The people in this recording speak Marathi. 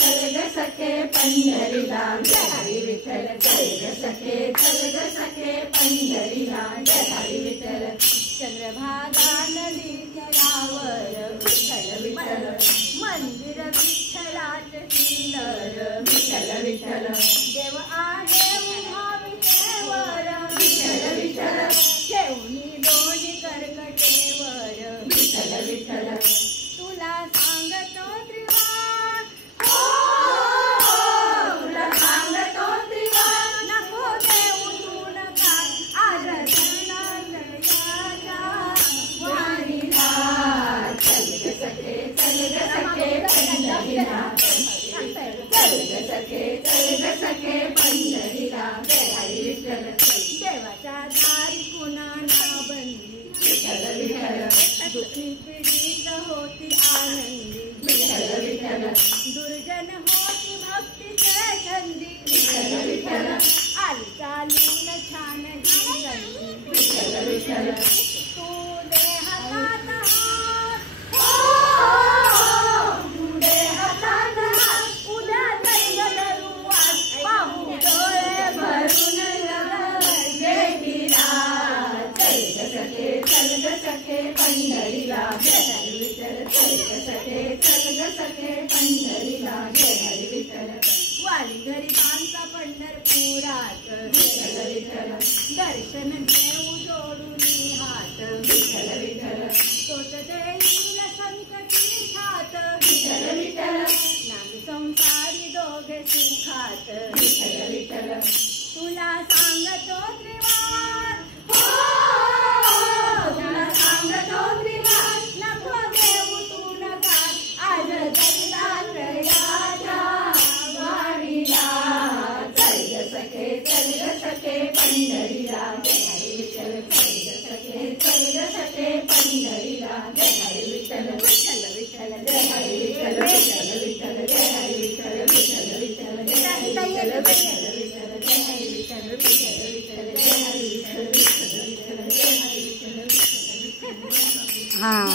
चल ग सखे पंढरीला जय हरी विठ्ठल चल ग सखे चल ग सखे पंढरीला जय हरी विठ्ठल चंद्रभागा नदी तीरावर विठ्ठल विठ्ठल मंदिर विठ्ठलाचे सुंदर विठ्ठल विठ्ठल देव आहे उभा विठेवर विठ्ठल विठ्ठल ठेवणी दोन्ही कर्कटेवर विठ्ठल विठ्ठल तुला सांगतो त्रिवार तुला सांगतो त्रिवार नको देऊ तू नका आज वाणीला चल ग सखे पंढरीला चल ग सखे पंढरीला जय हरी विठ्ठल देवाच्या दारी कुणाला बंदी विठ्ठल विठ्ठल दुःखी पीडित होती आनंदी विठ्ठल विठ्ठल दुर्जन होती भक्तीचे छंदी विठ्ठल विठ्ठल आली चालून छान ही संधी विठ्ठल विठ्ठल तू दे हातात हात तू दे हातात हात उद्या दैव दरुवास पाहू डोळे भरून चल ग सखे पंढरीला जय हरी विठ्ठल चल ग सखे पंढरीला जय हरी विठ्ठल वाडी गरिबांचा पंढरपुरात विठ्ठल विठ्ठल दर्शन देऊ जोडून हात विठ्ठल विठ्ठल तोच देईल संकटी साथ विठ्ठल विठ्ठल नाम संसारी दोघे सुखात विठ्ठल विठ्ठल तुला सांगतो त्रिवार तुला सांगतो त्रिवार नको देऊ तू नका आज दत्तात्रयाच्या वाणीला चल ग सखे पंढरीला जय हरी विठ्ठल चल ग सखे पंढरीला जय हरी विठ्ठल विठ्ठल विठ्ठल जय हरी विठ्ठल विठ्ठल विठ्ठल जय हरी विठ्ठल विठ्ठल विठ्ठल जय हरी विठ्ठल विठ्ठल विठ्ठल जय हरी विठ्ठल विठ्ठल विठ्ठल जय हरी विठ्ठल विठ्ठल विठ्ठल जय हरी विठ्ठल विठ्ठल हाँ